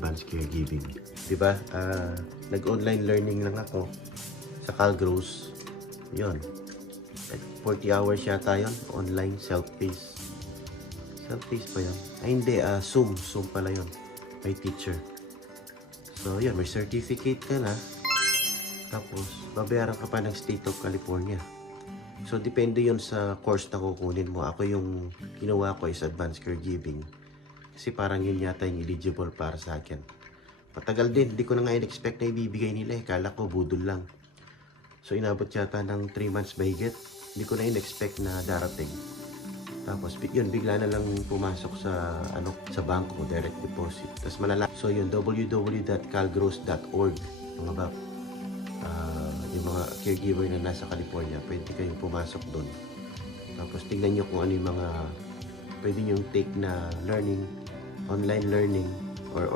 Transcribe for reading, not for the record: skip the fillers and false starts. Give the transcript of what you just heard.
advanced caregiving. Diba? Nag-online learning lang ako sa Calgros. Yun. Like 40 hours yata yun. Online, self-paced. Self-paced pa yun? Ay hindi, Zoom. Zoom pala yun. May teacher. So yun, may certificate ka na. Tapos, babayaran ka pa ng State of California. So, depende yun sa course na kukunin mo. Ako yung kinuha ko is advanced caregiving. Kasi parang yun yata yung eligible para sa akin. Matagal din, hindi ko na nga in-expect na ibibigay nila eh. Kala ko budol lang. So, inabot yata ng 3 months mahigit. Hindi ko na in-expect na darating. Tapos, yun, bigla na lang pumasok sa, sa bangko, direct deposit. Tapos malala. So, yun, www.calgros.org. Mga bab. Yung mga caregiver na nasa California, pwede kayong pumasok doon. Tapos tingnan nyo kung ano yung mga pwede nyo take na learning, online learning